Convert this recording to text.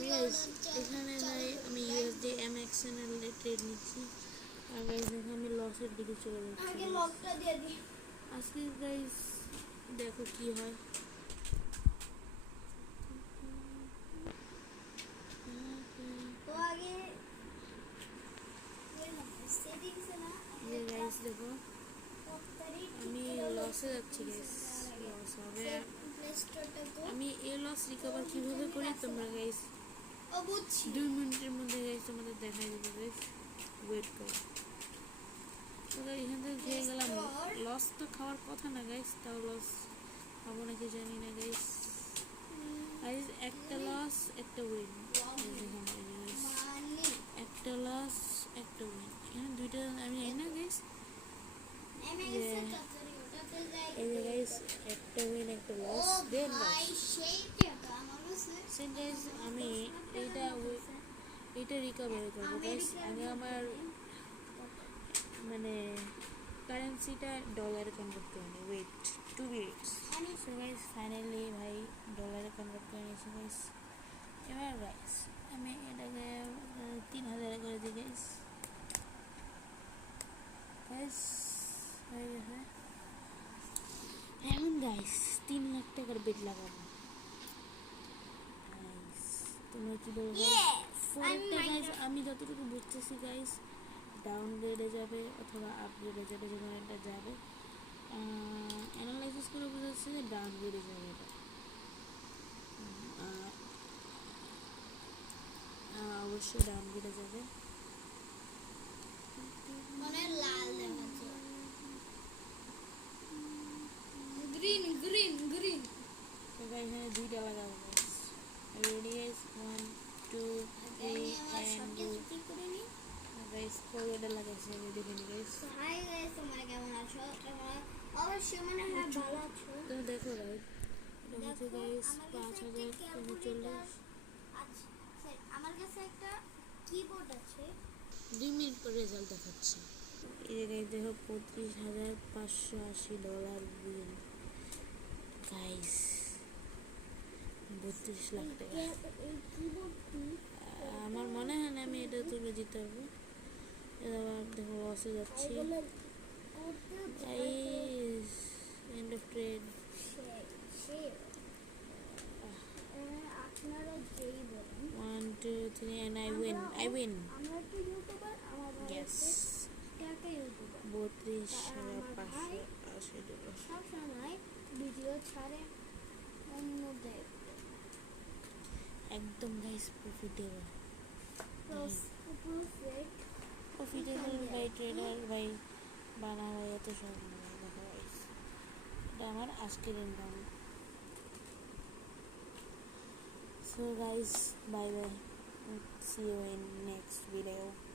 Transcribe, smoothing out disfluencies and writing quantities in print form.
guys এখানে ভাই আমি ইউএসডি এমএক্সএনএল ট্রেড নিচ্ছি আর গাইস দেখো আমি লসের দিকে চলে যাচ্ছি আগে লকটা দিয়ে দি আজকে গাইস দেখো কি হয় তো আগে সেটিংস না ये गाइस देखो আমি লসে যাচ্ছি গাইস লস হবে প্লে স্টোরটা তো আমি এই লস রিকভার কিভাবে করি তোমরা গাইস ও বুঝছি 2 মিনিটের মধ্যে গাইস তোমাদের দেখাই দেবো গাইস ওয়েট করো তো গাইস এখান থেকে খেয়ে গেলাম লস তো খাওয়ার কথা না গাইস তাও লস খাবো নাকি জানি না গাইস গাইস একটা লস একটা উইন একটা লস একটা উইন এখানে দুইটা আমি জানি না গাইস এই যে গাইস একটা উইন একটা লস দেন গাইস আমি এইটা রিকভার করবো গাইস আমি আমার মানে কারেন্সিটা ডলারে কনভার্ট করে নিই wait 2 minutes so guys finally ভাই ডলারে কনভার্ট করে নিয়েছি গাইস এবার গাইস আমি এটাকে 3000 করে দিই গাইস গাইস হয়ে গেছে এখন গাইস 3 লাখ টাকার বেট লাগাবো গাইস তোমরা কি বলবো গাইস আমি যতটুকু বুঝতেছি গাইস ডাউনগ্রেডে যাবে অথবা আপগ্রেডে যাবে যখন এটা যাবে অ্যানালাইসিস করে বোঝা যাচ্ছে যে ডাউনগ্রেডে যাবে এটা অবশ্যই ডাউনগ্রেডে যাবে মানে লাল দেখাচ্ছে গ্রিন গ্রিন গ্রিন তো গাইস এখানে দুইটা লাগাবো guys ready guys 1 2 3 and go guys কোডটা লাগাইছি আমি দেখেনি গাইস হাই গাইস তোমরা কেমন আছো তোমরা অবশ্যই মনে হয় ভালো আছো তো দেখো গাইস এটা হচ্ছে গাইস 5039 আচ্ছা স্যার আমার কাছে একটা কিবোর্ড আছে 2 মিনিট পর রেজাল্ট দেখাচ্ছি এই গাইস দেখো 35580 ডলার উইন গাইস 32 লাখ টাকা এই কিবোর্ডটি আমার মনে হয় না আমি এটা তুলে দিতে পারবো এবার দেখো লসে যাচ্ছি গাইস এন্ড অফ ট্রেড আপনারা যেই বলেন 1 2 3 and I win আমরা তো ইউটিউবার আমার ভাই yes টাকা ইউটিউবার 32580 ডলার সব সময় ভিডিও ছাড়ে অন্য দেয় একদম guys profitable profitable buy trader buy বানা ভাই এত সব দেখো গাইস এটা আমার আজকের income so guys bye bye see you in next video